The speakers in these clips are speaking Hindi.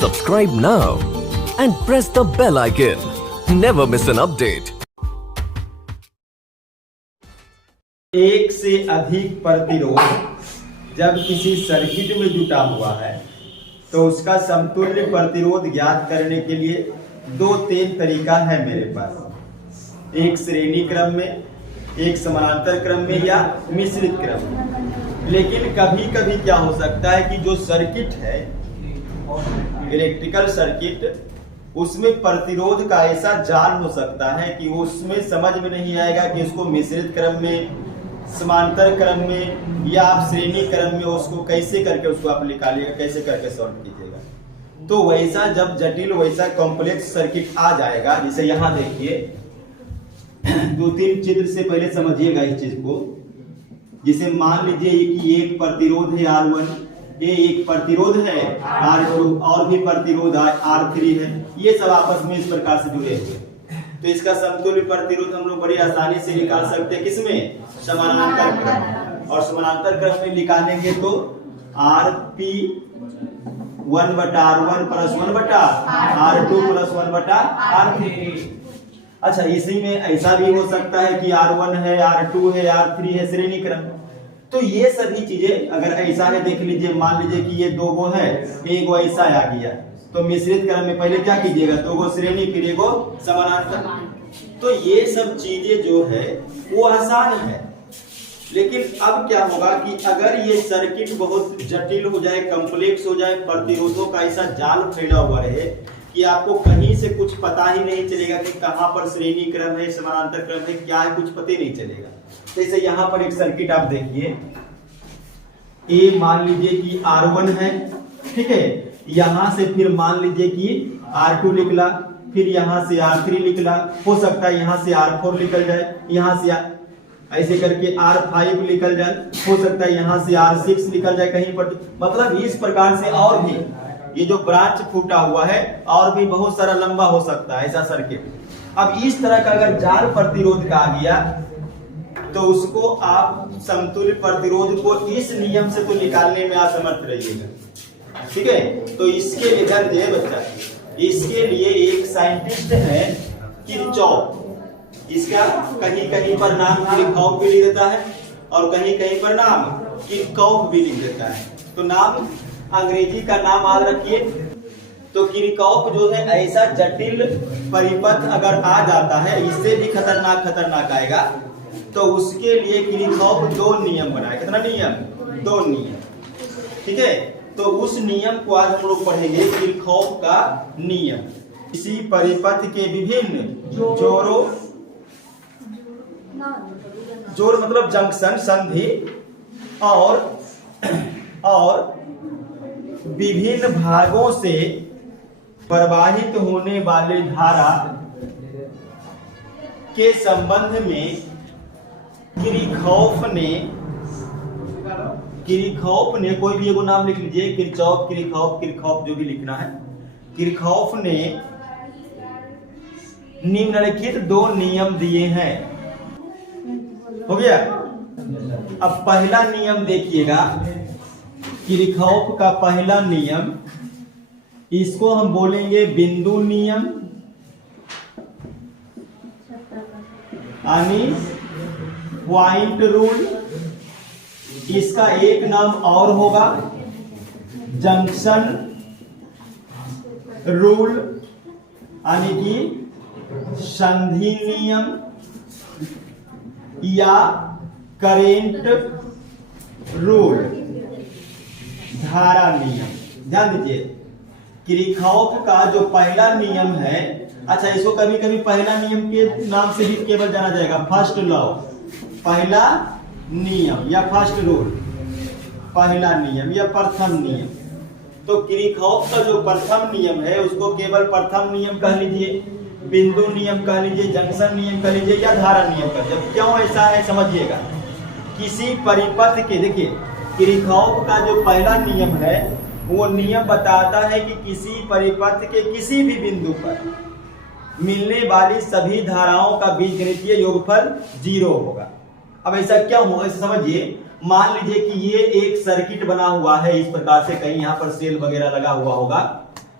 Subscribe now and press the bell icon. Never miss an update. एक से अधिक प्रतिरोध जब किसी सर्किट में जुटा हुआ है तो उसका समतुल्य प्रतिरोध ज्ञात करने के लिए दो तीन तरीका है मेरे पास। एक श्रेणी क्रम में, एक समानांतर क्रम में या मिश्रित क्रम में। लेकिन कभी कभी क्या हो सकता है कि जो सर्किट है, इलेक्ट्रिकल सर्किट, उसमें प्रतिरोध का ऐसा जाल हो सकता है कि उसमें समझ में नहीं आएगा कि उसको मिश्रित क्रम में, समांतर क्रम में या आप श्रेणी क्रम में उसको कैसे करके उसको आप निकालिएगा, कैसे करके सॉल्व कीजिएगा। तो वैसा जब जटिल, वैसा कॉम्प्लेक्स सर्किट आ जाएगा, जैसे यहाँ देखिए, दो तीन चित्र से पहले समझिएगा इस चीज को। जिसे मान लीजिए कि एक प्रतिरोध है R1, ये एक प्रतिरोध है R2 और भी प्रतिरोध R3 है। ये सब आपस में इस प्रकार से जुड़े हुए, तो इसका समतुल्य प्रतिरोध हम लोग बड़ी आसानी से निकाल सकते हैं। किसमें? समानांतर क्रम। और समानांतर क्रम में निकालेंगे तो Rp 1/R1 plus 1/R2 plus 1/R3। अच्छा, इसी में ऐसा भी हो सकता है कि R1 है, R2 है, R3 है, श्रेणी क्रम। तो ये सभी चीजें अगर ऐसा है, देख लीजिए, मान लीजिए कि ये दो गो है, एक गो ऐसा आ गया, तो मिश्रित क्रम में पहले क्या कीजिएगा, दो गो श्रेणी फिर एक गो समानांतर। तो ये सब चीजें जो है वो आसान है। लेकिन अब क्या होगा कि अगर ये सर्किट बहुत जटिल हो जाए, कॉम्प्लेक्स हो जाए, प्रतिरोधों का ऐसा जाल फैला हुआ रहे कि आपको कहीं से कुछ पता ही नहीं चलेगा कि कहां पर श्रेणी क्रम है, समानांतर क्रम है, क्या है, कुछ पता ही नहीं चलेगा। जैसे यहाँ पर एक सर्किट आप देखिए, ए मान लीजिए कि R1 है, ठीक है, यहां से फिर मान लीजिए कि R2 निकला, फिर यहां से R3 निकला, हो सकता है यहां से R4 निकल जाए, यहां से ऐसे करके R5 निकल जाए, हो सकता है यहां से R6 निकल जाए कहीं पर। मतलब इस प्रकार से और भी ये जो ब्रांच फूटा हुआ है और भी बहुत सारा लंबा हो सकता है ऐसा सर्किट। अब इस तरह का अगर जाल प्रतिरोध का आ गया तो उसको आप समतुल्य प्रतिरोध को इस नियम से तो निकालने में असमर्थ रहिएगा, ठीक है। तो इसके लिए ध्यान दीजिए बच्चा, इसके लिए एक साइंटिस्ट है किरचॉफ। इसका कहीं कहीं पर नाम किरचॉफ भी लिख देता है और कहीं कहीं पर नाम किरचॉफ भी लिख देता है। तो नाम अंग्रेजी का नाम याद रखिए। तो किरचॉफ जो है ऐसा जटिल परिपथ अगर आ जाता है, इससे भी खतरनाक आएगा, तो उसके लिए किरचॉफ दो नियम बनाए। कितना नियम? दो नियम, ठीक है। तो उस नियम को आज हम लोग पढ़ेंगे, किरचॉफ का नियम। इसी परिपथ के विभिन्न जोरों, जोर मतलब जंक्शन, संधि, और विभिन्न भागों से प्रवाहित होने वाले धारा के संबंध में किरचॉफ ने कोई भी एगो नाम लिख लीजिए, किरचॉफ जो भी लिखना है। किरचॉफ ने निम्नलिखित दो नियम दिए हैं। हो गया। अब पहला नियम देखिएगा, किरचॉफ का पहला नियम, इसको हम बोलेंगे बिंदु नियम, यानी पॉइंट रूल। इसका एक नाम और होगा जंक्शन रूल, यानी कि संधि नियम या करेंट रूल, धारा नियम। ध्यान दीजिए, किरचॉफ का जो पहला नियम है, अच्छा, इसको कभी कभी पहला नियम के नाम से भी केवल जाना जाएगा, फर्स्ट लॉ, पहला नियम या फर्स्ट रूल, पहला नियम या प्रथम नियम। तो किरचॉफ का जो प्रथम नियम है उसको केवल प्रथम नियम कह लीजिए, बिंदु नियम कह लीजिए, जंक्शन नियम कह लीजिए या धारा नियम कह लीजिए। क्यों ऐसा है समझिएगा। किसी परिपथ के, देखिए, किरचॉफ का जो पहला नियम है वो नियम बताता है कि किसी परिपथ के किसी भी बिंदु पर मिलने वाली सभी धाराओं का बीजगणितीय योगफल 0 होगा। अब ऐसा क्या होगा, ऐसा समझिए, मान लीजिए कि ये एक सर्किट बना हुआ है इस प्रकार से, कहीं यहाँ पर सेल वगैरह लगा हुआ होगा,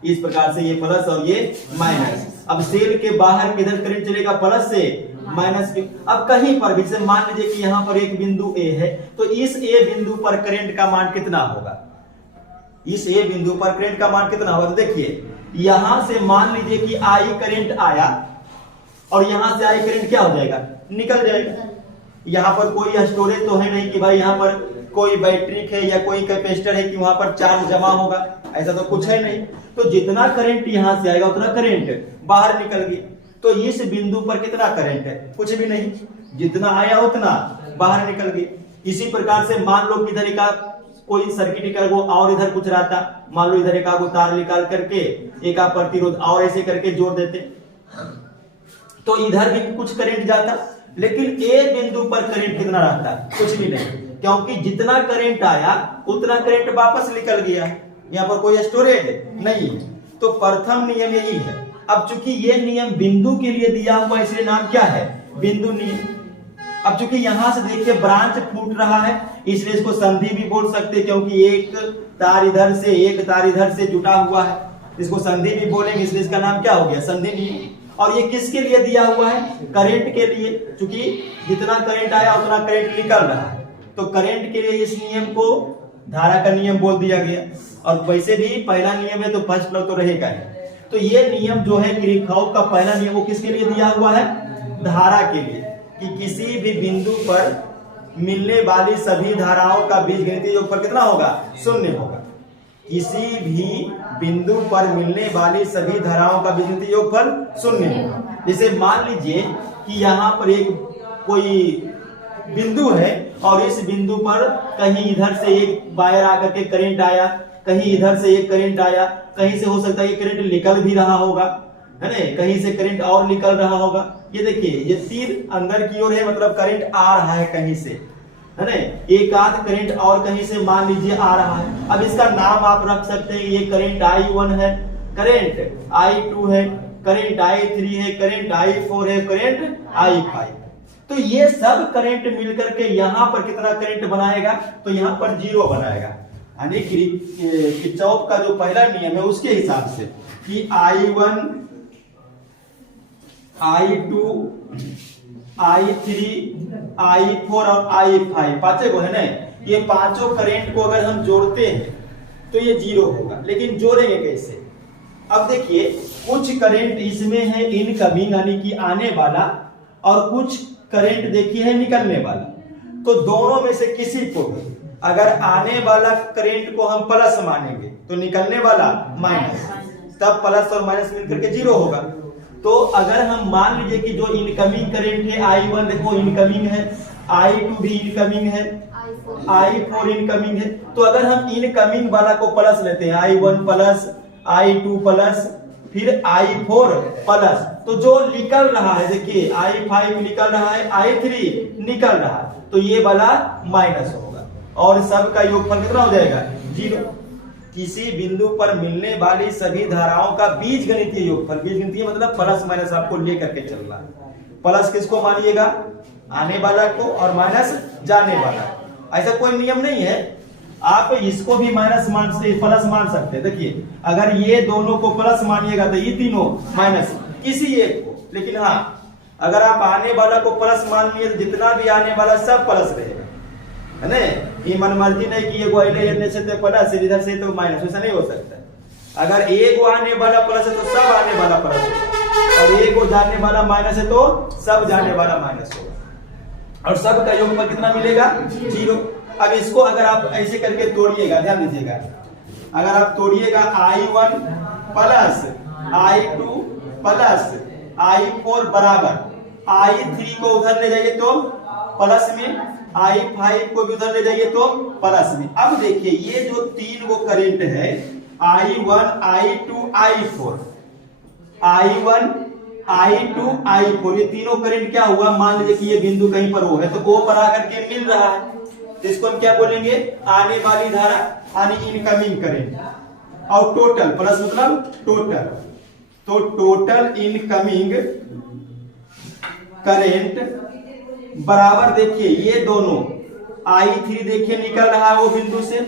इस प्रकार से ये प्लस और ये माइनस। अब सेल के बाहर किधर करंट चलेगा, प्लस से माइनस के। अब कहीं पर भी, जैसे मान लीजिए कि यहाँ पर एक बिंदु ए है, तो इस ए बिंदु पर करंट का मान कितना होगा, इस ए बिंदु पर करंट का मान कितना होगा। तो देखिए यहां से मान लीजिए कि आई करंट आया और यहां से आई करंट क्या हो जाएगा, निकल जाएगा। यहाँ पर कोई स्टोरेज तो है नहीं कि भाई यहाँ पर कोई बैटरी है या कोई कैपेसिटर है कि वहां पर चार्ज जमा होगा, ऐसा तो कुछ है नहीं। तो जितना करंट यहां से आएगा उतना करंट बाहर निकल गया। तो इस बिंदु पर कितना करंट है, कुछ भी नहीं, जितना आया उतना बाहर निकल गया। इसी प्रकार से मान लो कि इधर का कोई सर्किट निकल गो और इधर कुछ रहता, मान लो इधर एक तार निकाल करके एक प्रतिरोध और ऐसे करके जोड़ देते, तो इधर भी कुछ करंट जाता, लेकिन ए बिंदु पर करंट कितना रहता, कुछ भी नहीं, क्योंकि जितना करंट आया उतना करंट वापस निकल गया। यहाँ पर कोई स्टोरेज नहीं है। तो प्रथम नियम यही है। अब चूंकि ये नियम बिंदु के लिए दिया हुआ, इसलिए नाम क्या है, बिंदु नियम। अब चूंकि यहां से देखिए ब्रांच फूट रहा है, इसलिए इसको संधि भी बोल सकते, क्योंकि एक तार इधर से एक तार इधर से जुटा हुआ है, इसको संधि भी बोलेंगे, इसलिए इसका नाम क्या हो गया, संधि नियम। और ये किसके लिए दिया हुआ है, करंट के लिए, क्योंकि जितना करंट आया उतना करंट निकल रहा है। तो करंट के लिए इस नियम को धारा का नियम बोल दिया गया। और वैसे भी पहला नियम है तो फर्स्ट लॉ तो रहेगा ही। तो ये नियम जो है किरचॉफ का पहला नियम, वो किसके लिए दिया हुआ है, धारा के लिए, कि किसी भी बिंदु पर मिलने वाली सभी धाराओं का बीजगणितीय योगफल कितना होगा, शून्य होगा। किसी भी बिंदु पर मिलने वाली सभी धाराओं का बीजगणितीय योगफल शून्य होगा। जैसे मान लीजिए कि यहाँ पर एक कोई बिंदु है और इस बिंदु पर कहीं इधर से एक वायर आकर के करंट आया, कहीं इधर से एक करंट आया, कहीं से हो सकता है कि करंट निकल भी रहा होगा, है ना, कहीं से करंट और निकल रहा होगा। ये देखिए ये तीर अंदर की ओर है, मतलब करंट आ रहा है कहीं से, है ना, एक आध करंट और कहीं से मान लीजिए आ रहा है। अब इसका नाम आप रख सकते हैं, ये करंट I1 है, करंट I2 है, करंट I3 है, करंट I4 है, करंट I5। तो ये सब करंट मिलकर के यहाँ पर कितना करंट बनाएगा, तो यहाँ पर 0 बनाएगा। यानी किरचॉफ का जो पहला नियम है उसके हिसाब से कि I1, I2, I3, I4 और I5 पांचों को है ना, ये पांचों करंट को अगर हम जोड़ते हैं तो ये 0 होगा। लेकिन जोड़ेंगे कैसे, अब देखिए कुछ करंट इसमें है इनकमिंग यानी कि आने वाला, और कुछ करंट देखिए है निकलने वाला। तो दोनों में से किसी को भी अगर आने वाला करंट को हम प्लस मानेंगे तो निकलने वाला माइनस, तब प्लस और माइनस मिलकर के 0 होगा। तो अगर हम मान लीजिए कि जो इनकमिंग करंट है I1 देखो इनकमिंग है, I2 भी इनकमिंग है, I4 इनकमिंग है, तो अगर हम इनकमिंग वाला को प्लस लेते हैं I1 प्लस, I2 प्लस, फिर I4 प्लस, तो जो निकल रहा है देखिए I5 निकल रहा है, I3 निकल रहा है, तो ये वाला माइनस होगा और सब का योगफल कितना हो जाएगा, 0। किसी बिंदु पर मिलने वाली सभी धाराओं का बीजगणितीय योगफल, बीजगणितीय मतलब प्लस माइनस आपको लेकर के चलना है। प्लस किसको मानिएगा, आने वाला को, और माइनस जाने वाला। ऐसा कोई नियम नहीं है, आप इसको भी माइनस मान से प्लस मान सकते हैं। देखिए अगर ये दोनों को प्लस मानिएगा तो ये तीनों माइनस किसी एक को, लेकिन हाँ अगर आप आने वाला को प्लस मान लिए तो जितना भी आने वाला सब प्लस रहेगा, है ना। ये मनमर्जी नहीं कि ये गोइले से तो प्लस इधर से तो माइनस, ऐसा नहीं हो सकता। अगर एक आने वाला प्लस है तो सब आने वाला प्लस होगा, और एक जाने वाला माइनस है तो सब जाने वाला माइनस होगा, और सब का योगफल कितना मिलेगा, 0। अब इसको अगर आप ऐसे करके तोड़िएगा, ध्यान दीजिएगा, अगर आप तोड़िएगा I1 plus I2 plus I4 बराबर I3 को उधर ले जाइए तो प्लस में, I5 को भी उधर ले जाइए तो प्लस में। अब देखिए ये जो तीन वो करंट है I1 I2 I4, I1 I2 I4, ये तीनों करंट क्या हुआ, मान लीजिए कि ये बिंदु कहीं पर वो है तो वो पर आकर के मिल रहा है, तो इसको हम क्या बोलेंगे, आने वाली धारा यानी इनकमिंग करंट। और टोटल प्लस मतलब टोटल, तो टोटल इनकमिंग करंट बराबर देखिए ये दोनों I3 देखिए निकल रहा है वो बिंदु से,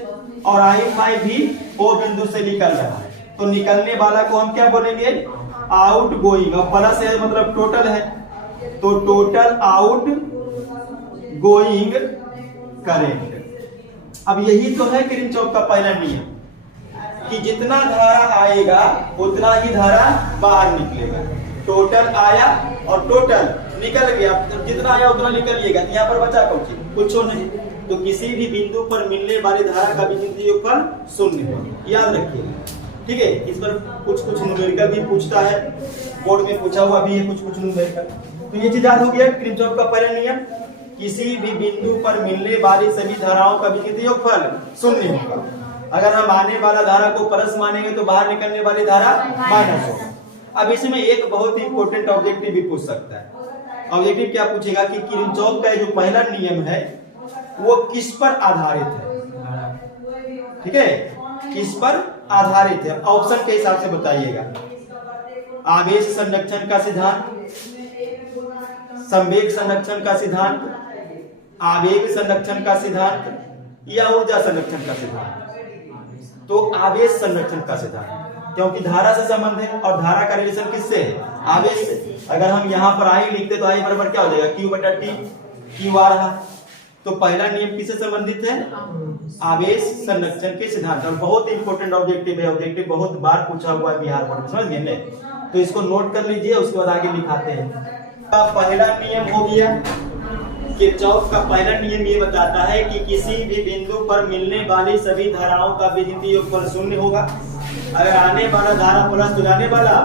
और I5 भी वो बिंदु से निकल रहा है, तो निकलने वाला को हम क्या बोलेंगे, आउट गोइंग। और प्लस है मतलब टोटल है, तो टोटल आउट गोइंग करेंट। अब यही तो है किरचॉफ का पहला नियम कि जितना धारा आएगा उतना ही धारा बाहर निकलेगा। टोटल आया और टोटल निकल गया, जितना आया उतना निकलिएगा। यहाँ पर बचा कुछ नहीं। तो किसी भी बिंदु पर मिलने वाली धारा का विद्युत योगफल शून्य है, याद रखिएगा। ठीक है, इस पर कुछ न्यूमेरिकल भी पूछता है, बोर्ड में पूछा हुआ भी है कुछ न्यूमेरिकल। तो ये चीज याद हो गया किरचॉफ का पहला नियम, किसी भी बिंदु पर मिलने वाली सभी धाराओं का विद्युत योगफल शून्य होगा। अगर हम आने वाला धारा को प्लस मानेंगे तो बाहर निकलने वाली धारा माइनस होगा। अब इसमें एक बहुत ही इंपॉर्टेंट ऑब्जेक्टिव भी पूछ सकता है। ऑब्जेक्टिव क्या पूछेगा कि किरचॉफ का जो पहला नियम है वो किस पर आधारित है। ठीक है, किस पर आधारित है, ऑप्शन के हिसाब से बताइएगा। आवेश संरक्षण का सिद्धांत, संवेग संरक्षण का सिद्धांत, आवेग संरक्षण का सिद्धांत या ऊर्जा संरक्षण का सिद्धांत। तो आवेश संरक्षण का सिद्धांत, क्योंकि धारा से संबंध है और धारा का रिलेशन किससे है, आवेश से। अगर हम यहाँ पर आई लिखते तो आई बराबर क्या हो जाएगा, Q बटा T, Q आ रहा। तो पहला नियम किससे संबंधित है, आवेश संरक्षण के सिद्धांत। और बहुत इंपॉर्टेंट ऑब्जेक्टिव है, ऑब्जेक्टिव बहुत बार पूछा हुआ है बिहार बोर्ड में, समझ गए। तो इसको नोट कर लीजिए, उसके बाद आगे लिखाते हैं। पहला नियम हो गया, किरचॉफ का पहला नियम ये बताता है कि किसी भी बिंदु पर मिलने वाली सभी धाराओं का विद्युत योगफल शून्य होगा। अगर आने वाला धारा प्लस तो जाने वाला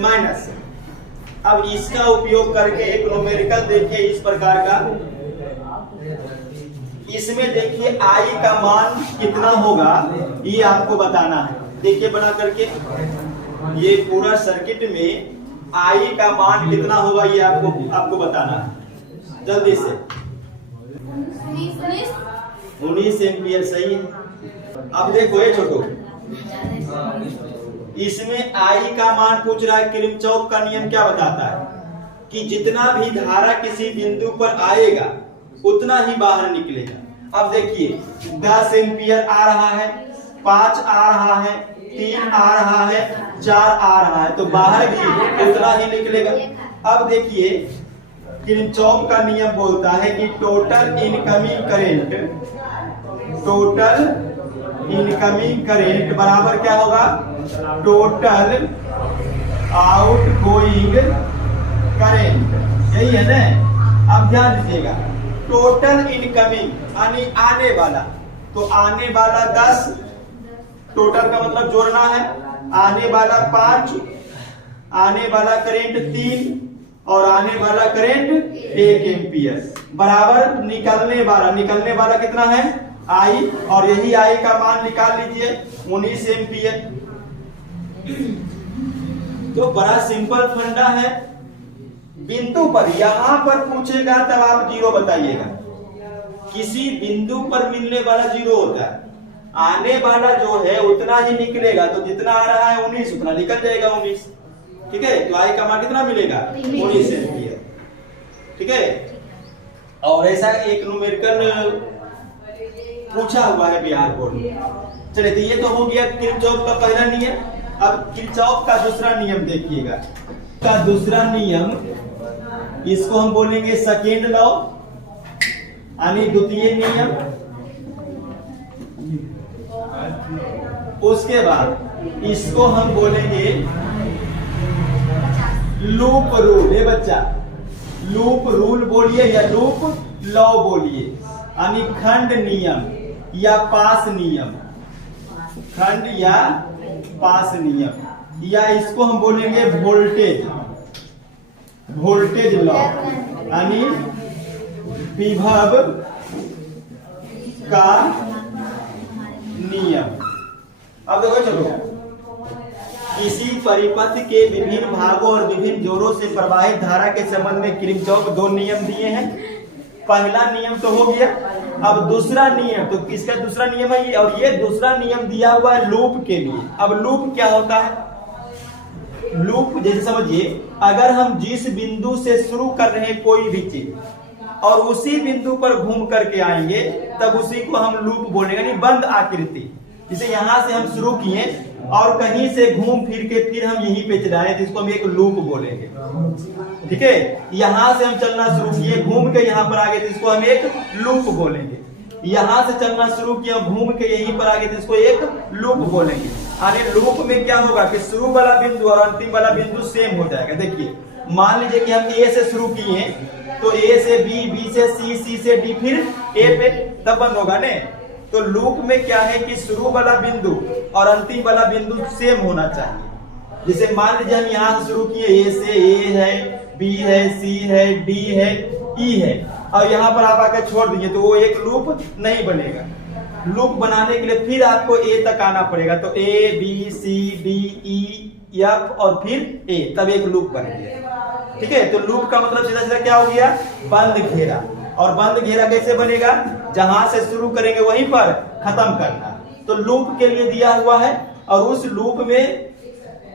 माइनस। अब इसका उपयोग करके एक न्यूमेरिकल देखिए इस प्रकार का। इसमें देखिए आई का मान कितना होगा ये आपको बताना है। देखिए बना करके, ये पूरा सर्किट में आई का मान कितना होगा ये आपको बताना है जल्दी से। 19 एम्पियर सही है। अब देखो ये छोटो, इसमें आई का मान पूछ रहा है। किरचॉफ का नियम क्या बताता है कि जितना भी धारा किसी बिंदु पर आएगा उतना ही बाहर निकलेगा। अब देखिए 10 एम्पियर आ रहा है, 5 आ रहा है, 3 आ रहा है, 4 आ रहा है, तो बाहर भी उतना ही निकलेगा। अब देखिए किरचॉफ का नियम बोलता है कि टोटल इनकमिंग करंट बराबर क्या होगा, टोटल आउट गोइंग करंट। यही है ना। अब ध्यान दीजिएगा, टोटल इनकमिंग यानी आने वाला, तो आने वाला 10, टोटल का मतलब जोड़ना है, आने वाला 5, आने वाला करंट 3 और आने वाला करंट 1 एम्पियर बराबर निकलने वाला कितना है, आई। और यही आई का मान निकाल लीजिए 19 एम्पियर। तो बड़ा सिंपल फंडा है। बिंदु पर यहां पर पूछेगा तब आप 0 बताइएगा। किसी बिंदु पर मिलने वाला 0 होता है, आने वाला जो है उतना ही निकलेगा। तो जितना आ रहा है 19 उतना निकल जाएगा 19। ठीक है, तो आई का मान कितना मिलेगा, 19 एम्पियर। ठीक है, और ऐसा एक न्यूमेरिकल पूछा हुआ है बिहार बोर्ड में। चलिए, तो ये तो हो गया किरचॉफ का पहला नियम। अब किरचॉफ का दूसरा नियम देखिएगा। का दूसरा नियम, इसको हम बोलेंगे सेकेंड लॉ यानी द्वितीय नियम। उसके बाद इसको हम बोलेंगे लूप रूल। ये बच्चा लूप रूल बोलिए या लूप लॉ बोलिए, यानी खंड नियम या पास नियम, खंड या पास नियम, या इसको हम बोलेंगे वोल्टेज लॉ यानी विभव का नियम। अब देखो चलो, किसी परिपथ के विभिन्न भागों और विभिन्न जोरों से प्रवाहित धारा के संबंध में किरचॉफ 2 नियम दिए हैं। पहला नियम तो हो गया। अब दूसरा नियम, तो किसका दूसरा नियम है ये, और ये दूसरा नियम दिया हुआ है लूप के लिए। अब लूप क्या होता है, लूप जैसे समझिए, अगर हम जिस बिंदु से शुरू कर रहे हैं कोई भी चीज और उसी बिंदु पर घूम करके आएंगे तब उसी को हम लूप बोलेंगे, यानी बंद आकृति। जैसे यहाँ से हम शुरू किए और कहीं से घूम फिर के फिर हम यहीं पे चलाए तो इसको हम एक लूप बोलेंगे। ठीक है, यहाँ से हम चलना शुरू किए घूम के यहाँ पर आ गए तो इसको हम एक लूप बोलेंगे। यहाँ से चलना शुरू किया घूम के यहीं पर आ गए तो इसको एक लूप बोलेंगे। यानी लूप में क्या होगा कि शुरू वाला बिंदु और अंतिम वाला बिंदु सेम हो जाएगा। देखिए मान लीजिए कि हम ए से शुरू किए तो ए से बी, बी से सी, सी से डी, फिर ए पे तब बंद होगा ने। तो लूप में क्या है कि शुरू वाला बिंदु और अंतिम वाला बिंदु सेम होना चाहिए। जैसे मान लीजिए हम यहाँ से शुरू किए ए से, ए है, बी है, सी है, डी है, ई है और यहाँ पर आप आकर छोड़ दीजिए तो वो एक लूप नहीं बनेगा। लूप बनाने के लिए फिर आपको ए तक आना पड़ेगा तो A, B, C, D, E, F और फिर ए, तब एक लूप बन गया। ठीक है, तो लूप का मतलब सीधा सीधा क्या हो गया, बंद घेरा। और बंद घेरा कैसे बनेगा, जहां से शुरू करेंगे वहीं पर खत्म करना। तो लूप के लिए दिया हुआ है और उस लूप में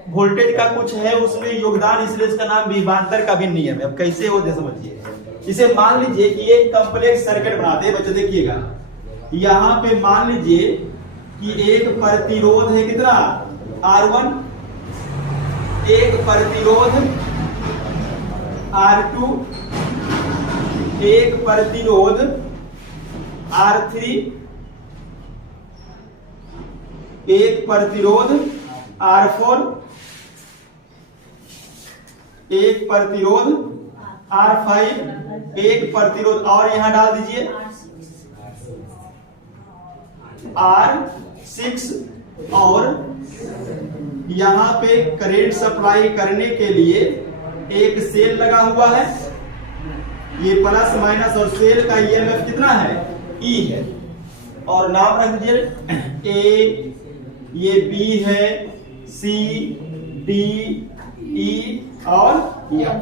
वोल्टेज का कुछ है उसमें योगदान, इसलिए इसका नाम विभवांतर का भी नियम है। अब कैसे होते समझिए। इसे मान लीजिए कि एक कॉम्प्लेक्स सर्किट बनाते हैं बच्चे, देखिएगा यहाँ पे मान लीजिए कि एक प्रतिरोध है कितना R1, एक प्रतिरोध R2, एक प्रतिरोध R3, एक प्रतिरोध R4, एक प्रतिरोध R5, एक प्रतिरोध और यहां डाल दीजिए R6 और यहां पे करंट सप्लाई करने के लिए एक सेल लगा हुआ है। ये प्लस माइनस और सेल का ईएमएफ कितना है, E है। और नाम रख दीजिए ए, ये B है, C, D, E और F।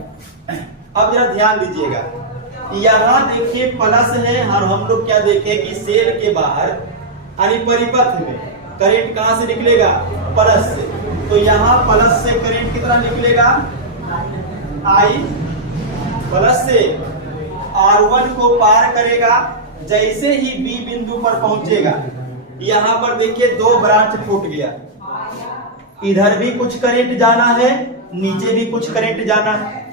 अब जरा ध्यान दीजिएगा, यहाँ देखिए प्लस है और हम लोग क्या देखें कि सेल के बाहर यानी परिपथ में करंट कहां से निकलेगा, प्लस से। तो यहाँ प्लस से करंट कितना निकलेगा, I प्लस से R1 को पार करेगा। जैसे ही B बिंदु पर पहुंचेगा यहाँ पर देखिए दो ब्रांच फूट गया, इधर भी कुछ करंट जाना है, नीचे भी कुछ करंट जाना है।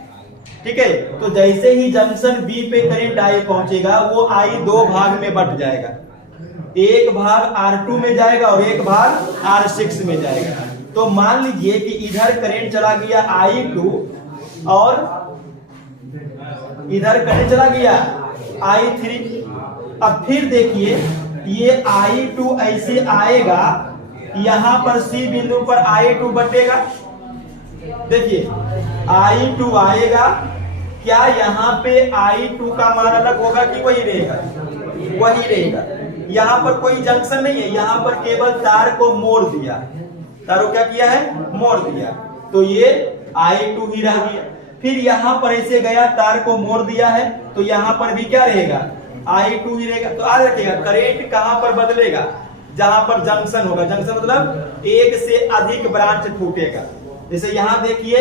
ठीक है, तो जैसे ही जंक्शन B पे करंट I पहुंचेगा वो I दो भाग में बट जाएगा, एक भाग R2 में जाएगा और एक भाग R6 में जाएगा। तो मान लीजिए कि इधर करंट चला गया I2 और इधर करंट चला गया I3। अब फिर देखिए ये I2 ऐसे आएगा, यहां पर C बिंदु पर I2 बटेगा। देखिए I2 आएगा, क्या यहाँ पे I2 का मान अलग होगा कि वही रहेगा, वही रहेगा। यहाँ पर कोई जंक्शन नहीं है, यहाँ पर केवल तार को मोड़ दिया, तार को क्या किया है, मोड़ दिया, तो ये I2 ही रह गया। फिर यहाँ पर ऐसे गया, तार को मोड़ दिया है, तो यहाँ पर भी क्या रहेगा, I2 ही रहेगा। तो आ रखिएगा करंट कहां पर बदलेगा, जहां पर जंक्शन होगा। जंक्शन मतलब एक से अधिक ब्रांच फूटेगा। जैसे यहाँ देखिए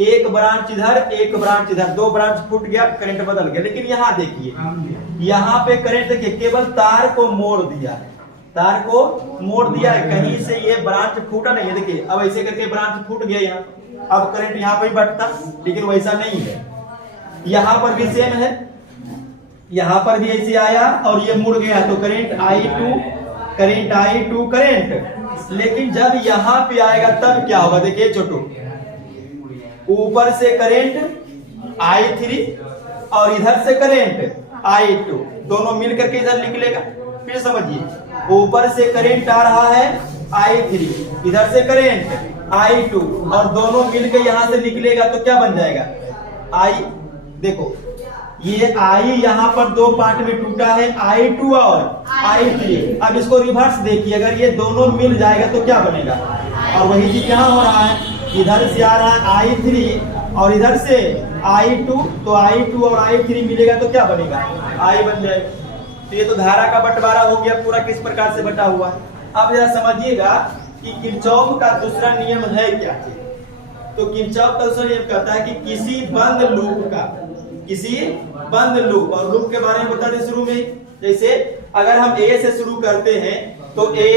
एक ब्रांच इधर, एक ब्रांच इधर, दो ब्रांच फूट गया, करंट बदल गया। लेकिन यहाँ देखिए, यहाँ पे करंट देखिए केवल तार को मोड़ दिया है, तार को मोड़ दिया है, कहीं से ये ब्रांच फूटा नहीं है। देखिए अब ऐसे करके ब्रांच फूट गया यहाँ, अब करंट यहाँ पे बढ़ता, लेकिन वैसा नहीं है। यहाँ पर भी सेम है, यहाँ पर भी ऐसे आया और ये मुड़ गया, तो करंट I2 करंट। लेकिन जब यहाँ पे आएगा तब क्या होगा, देखिए छोटू, ऊपर से करंट I3 और इधर से करंट I2, दोनों मिलकर के इधर निकलेगा। फिर समझिए, ऊपर से करंट आ रहा है I3, इधर से करंट I2 और दोनों मिलकर यहां से निकलेगा, तो क्या बन जाएगा, I। देखो ये I यहाँ पर दो पार्ट में टूटा है, I2 और I3। अब इसको रिवर्स देखिए, अगर ये दोनों मिल जाएगा तो क्या बनेगा, और वही चीज यहाँ हो रहा है, इधर से आ रहा है I3 और इधर से I2, तो I2 और I3 मिलेगा तो क्या बनेगा, I बन जाएगा। तो ये तो धारा का बंटवारा हो गया पूरा, किस प्रकार से बटा हुआ है। अब जरा समझिएगा कि किरचॉफ का दूसरा नियम है क्या चीज। तो किरचॉफ का दूसरा नियम कहता है कि किसी बंद लूप का, किसी बंद लूप, और लूप के बारे में बता दें शुरू में। जैसे अगर हम A से शुरू करते हैं तो A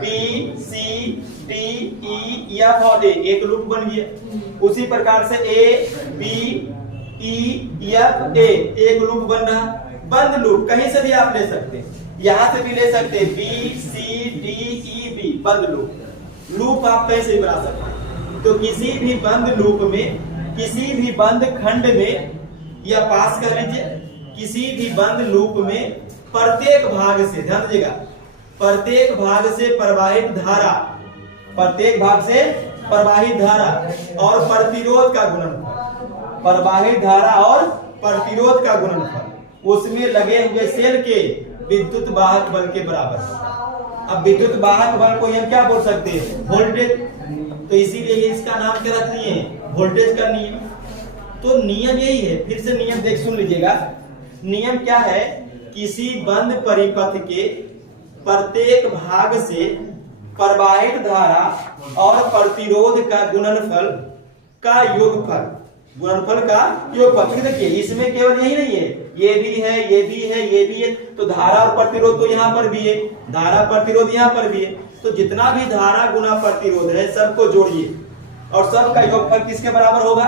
B C D E F और ए एक लूप बन गया। उसी प्रकार से ए बी ई एफ ए एक लूप बन रहा। बंद लूप कहीं से भी आप ले सकते हैं, यहां से भी ले सकते हैं, B C D E B बंद लूप। लूप आप कैसे बना सकते हैं? तो किसी भी बंद लूप में, किसी भी बंद खंड में, या पास कर लीजिए, किसी भी बंद लूप में प्रत्येक भाग से, ध्यान दीजिएगा, प्रत्येक भाग से प्रवाहित धारा, प्रत्येक भाग से प्रवाहित धारा और प्रतिरोध का गुणनफल, प्रवाहित धारा और प्रतिरोध का गुणनफल उसमें लगे हुए सेल के विद्युत वाहक बल के बराबर। अब विद्युत वाहक बल को हम क्या बोल सकते हैं? वोल्टेज। तो इसीलिए इसका नाम क्या रख दिए? वोल्टेज का नियम। तो नियम यही है, फिर से नियम देख सुन लीजिएगा। नियम क्या है? किसी बंद परिपथ के प्रत्येक भाग से प्रवाहित धारा और प्रतिरोध का गुणनफल का योगफल, गुणनफल का योगफल। देखिए इसमें केवल यही नहीं है, ये भी है, ये भी है, ये भी है, तो धारा और प्रतिरोध तो यहाँ पर भी है, धारा प्रतिरोध यहाँ पर भी है। तो जितना भी धारा गुना प्रतिरोध है सबको जोड़िए और सबका योगफल किसके बराबर होगा?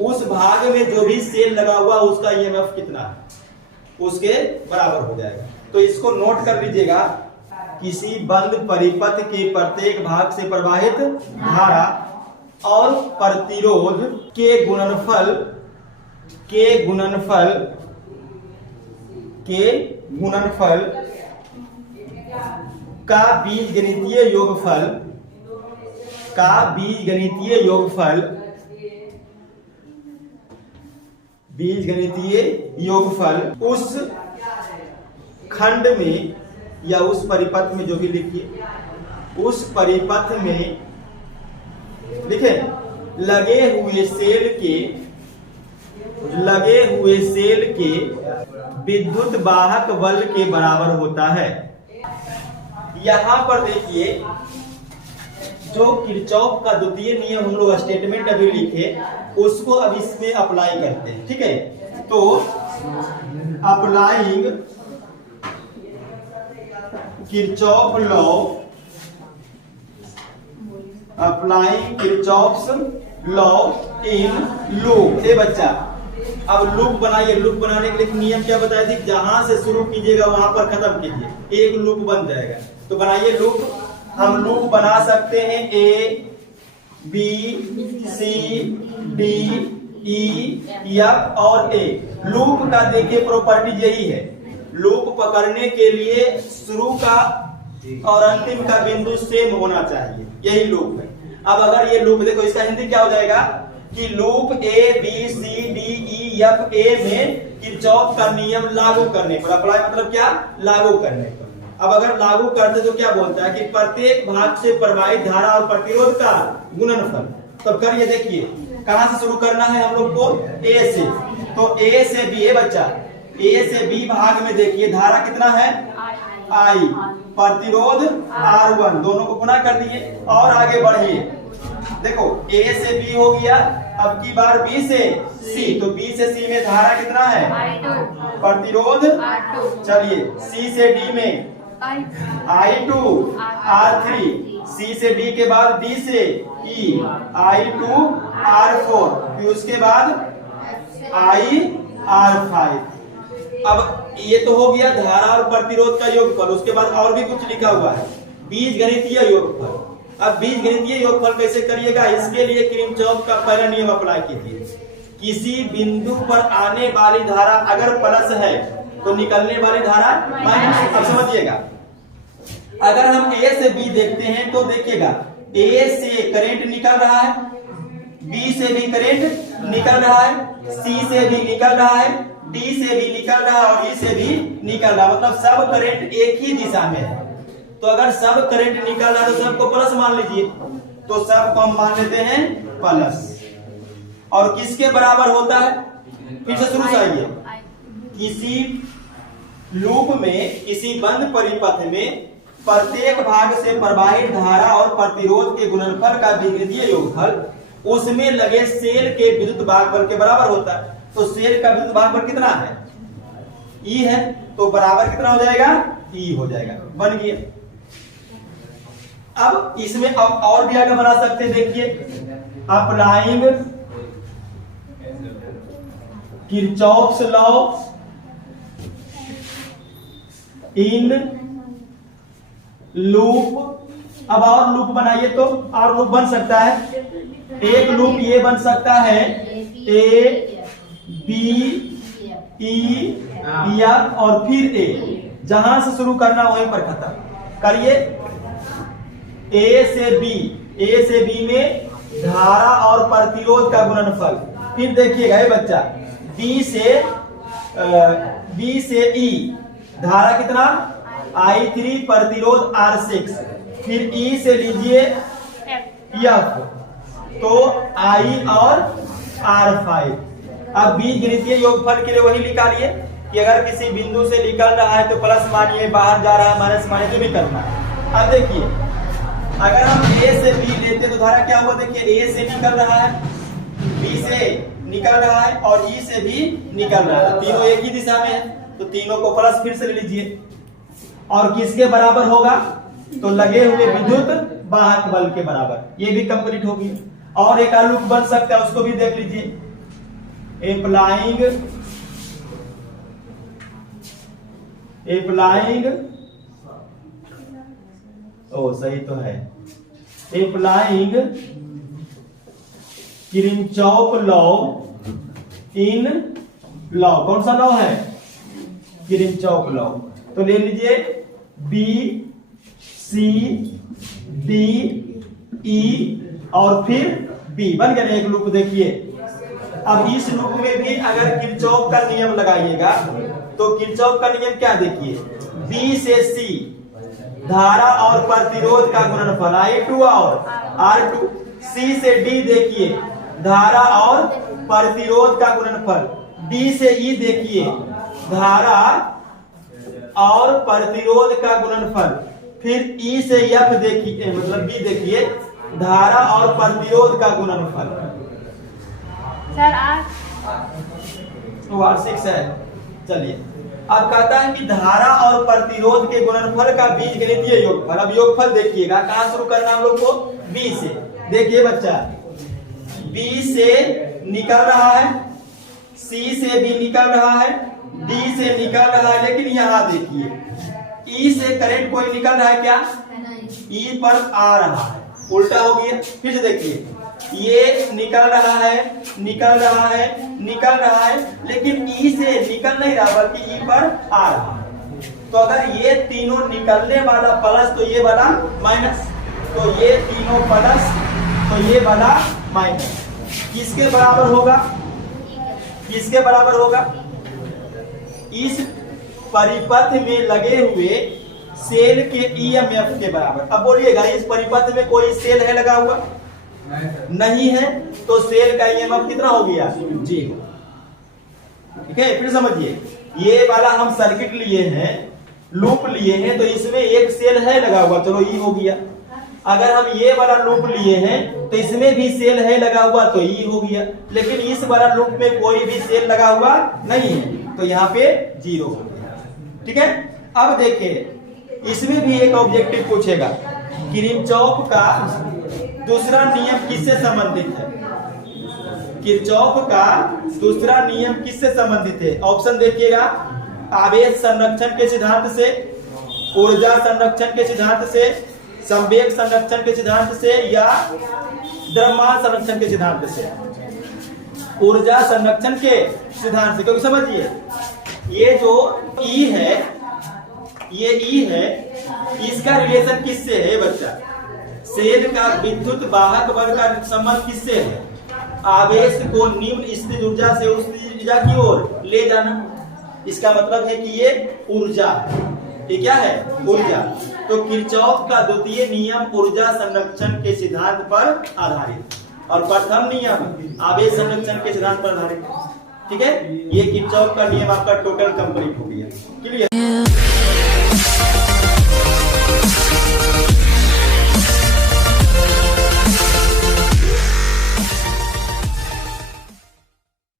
उस भाग में जो भी सेल लगा हुआ उसका ईएमएफ कितना है उसके बराबर हो जाएगा। तो इसको नोट कर लीजिएगा। किसी बंद परिपथ के प्रत्येक भाग से प्रवाहित धारा और प्रतिरोध के गुणनफल का बीजगणितीय योगफल उस खंड में या उस परिपथ में, जो भी लिखिए, उस परिपथ में लिखे लगे हुए सेल के विद्युत वाहक बल के बराबर होता है। यहां पर देखिए जो किरचॉफ का द्वितीय नियम हम लोग स्टेटमेंट अभी लिखे उसको अब इसमें अप्लाई करते हैं। ठीक है, तो applying Kirchhoff law, applying Kirchhoff's law in loop. ए बच्चा अब लूप बनाइए। लूप बनाने के लिए नियम क्या बताया थी? जहां से शुरू कीजिएगा वहां पर खत्म कीजिए, एक लूप बन जाएगा। तो बनाइए लूप। हम लूप बना सकते हैं A B C D E F और ए। लूप का देखिए प्रॉपर्टी यही है, लूप पकड़ने के लिए शुरू का और अंतिम का बिंदु सेम होना चाहिए, यही लूप है। अब अगर ये लूप देखो, इसका हिंदी क्या हो जाएगा कि loop A B C D E F A में किरचॉफ का नियम लागू करने पर, अप्लाई मतलब क्या? लागू करने पर। अब अगर लागू करते तो क्या बोलता है कि प्रत्येक भाग से प्रवाहित धारा और प्रतिरोध का गुणनफल। तब करिए, देखिए कहां से शुरू करना है हम लोग को? ए से। तो ए से बी, ए बच्चा, ए से बी भाग में देखिए धारा कितना है? आई, प्रतिरोध R1, दोनों को गुणा कर दिए और आगे बढ़िए। देखो ए से बी हो गया, अब की बार बी से सी, तो बी से सी में धारा कितना है? प्रतिरोध चलिए सी से डी में I2 R3, C से D के बाद D से E I2 R4, फिर उसके बाद I R5। अब ये तो हो गया धारा और प्रतिरोध का योगफल। उसके बाद और भी कुछ लिखा हुआ है, बीजगणितीय योगफल। अब बीजगणितीय योगफल कैसे करिएगा? इसके लिए किरचॉफ का पहला नियम अप्लाई कीजिए। किसी बिंदु पर आने वाली धारा अगर प्लस है तो निकलने वाली धारा माइनस। अब समझिएगा, अगर हम ए से बी देखते हैं तो देखिएगा ए से करंट निकल रहा है, बी से भी करंट निकल रहा है, सी से भी निकल रहा है, डी से भी निकल रहा है और ई से भी निकल रहा है। मतलब सब करंट एक ही दिशा में है। तो अगर सब करंट निकल रहा है तो सबको प्लस मान लीजिए, तो सबको हम मान लेते हैं प्लस। और किसके बराबर होता है? फिर से शुरू से आइए। किसी लूप में, किसी बंद परिपथ में प्रत्येक भाग से प्रवाहित धारा और प्रतिरोध के गुणनफल का बीजगणितीय योगफल उसमें लगे सेल के विद्युत भागफल के बराबर होता है। तो सेल का विद्युत भागफल कितना है? ई है, तो बराबर कितना हो जाएगा? ई हो जाएगा। बन गया। अब इसमें अब और भी आगे बना सकते हैं, देखिए applying Kirchhoff's law in loop. अब और लूप बनाइए तो और लूप बन सकता है। एक लूप ये बन सकता है ए बी ई या और फिर ए, जहां से शुरू करना वहीं पर खत्म करिए। ए से बी में धारा और प्रतिरोध का गुणनफल। फिर देखिएगा ये बच्चा, बी से ई धारा कितना I3, प्रतिरोध R6, फिर ई से लीजिए एफ, तो I और R5। अब बीजगणितीय योगफल के लिए वही निकालिए कि अगर किसी बिंदु से निकल रहा है तो प्लस मानिए, बाहर जा रहा है माइनस मानिए, जो भी करना है। अब देखिए अगर हम ए से बी लेते तो धारा क्या हुआ, देखिए ए से निकल रहा है, बी से निकल रहा है और ई से भी निकल रहा है, तीनों एक ही दिशा में है, तो तीनों को प्लस फिर से ले लीजिए। और किसके बराबर होगा, तो लगे हुए विद्युत वाहक बल के बराबर। ये भी कंप्लीट होगी। और एक लूप बन सकता है, उसको भी देख लीजिए। अप्लाइंग ओ सही तो है, applying Kirchhoff law in law. कौन सा लॉ है, किरचॉफ लॉ। तो ले लीजिए बी सी डी ई और फिर बी, बन गया एक लूप। देखिए अब इस लूप में भी अगर किरचॉफ का नियम लगाइएगा तो किरचॉफ का नियम क्या, देखिए बी से सी धारा और प्रतिरोध का गुणनफल I2 और R2, सी से डी देखिए धारा और प्रतिरोध का गुणनफल, डी से ई देखिए धारा और प्रतिरोध का गुणनफल, फिर ई से एफ देखिए मतलब बी देखिए धारा और प्रतिरोध का गुणनफल। सर R6 है। चलिए अब कहता है कि धारा और प्रतिरोध के गुणनफल का बीजगणितीय योगफल। अब योगफल देखिएगा, कहां शुरू करना हम लोग को, बी से। देखिए बच्चा बी से निकल रहा है, सी से भी निकल रहा है, डी से निकल रहा है, लेकिन यहां देखिए ई से करंट कोई निकल रहा है क्या, ई पर आ रहा है, उल्टा हो गया। फिर से देखिए ये निकल रहा है, निकल रहा है, निकल रहा है, लेकिन ई से निकल नहीं रहा बल्कि ई पर आ रहा है। तो अगर ये तीनों निकलने वाला प्लस तो ये वाला माइनस, तो ये तीनों प्लस तो ये वाला माइनस, किसके बराबर होगा, किसके बराबर होगा, इस परिपथ में लगे हुए सेल के ईएमएफ के बराबर। अब बोलिएगा इस परिपथ में कोई सेल है लगा हुआ, नहीं है, तो सेल का ईएमएफ कितना हो गया, 0। ठीक है, फिर समझिए ये वाला हम सर्किट लिए हैं, लूप लिए हैं, तो इसमें एक सेल है लगा हुआ, चलो ई हो गया। अगर हम ये वाला लूप लिए हैं तो इसमें भी सेल है लगा हुआ, तो ई हो गया। लेकिन इस वाला लूप में कोई भी सेल लगा हुआ नहीं है, तो यहाँ पे 0 हो गया। ठीक है, अब देखिए इसमें भी एक ऑब्जेक्टिव पूछेगा, किरचॉफ का दूसरा नियम किससे संबंधित है, किरचॉफ का दूसरा नियम किससे संबंधित है। ऑप्शन देखिएगा, आवेश संरक्षण के सिद्धांत से, ऊर्जा संरक्षण के सिद्धांत से, संवेग संरक्षण के सिद्धांत से, या द्रव्यमान संरक्षण के सिद्धांत से। ऊर्जा संरक्षण के सिद्धांत से, क्योंकि समझिए ये जो ई है, ये ई है, इसका रिलेशन किससे है बच्चा, सेल का विद्युत वाहक बल का संबंध किससे है, आवेश को निम्न स्थिर ऊर्जा से उच्च ऊर्जा की ओर ले जाना। इसका मतलब है कि ये ऊर्जा है, ये क्या है, ऊर्जा। तो किरचॉफ का द्वितीय नियम ऊर्जा संरक्षण के सिद्धांत पर आधारित, और प्रथम नियम आवेश संरक्षण के सिद्धांत पर आधारित। ठीक है, ये किरचॉफ का नियम आपका टोटल कंप्लीट हो गया। क्लियर।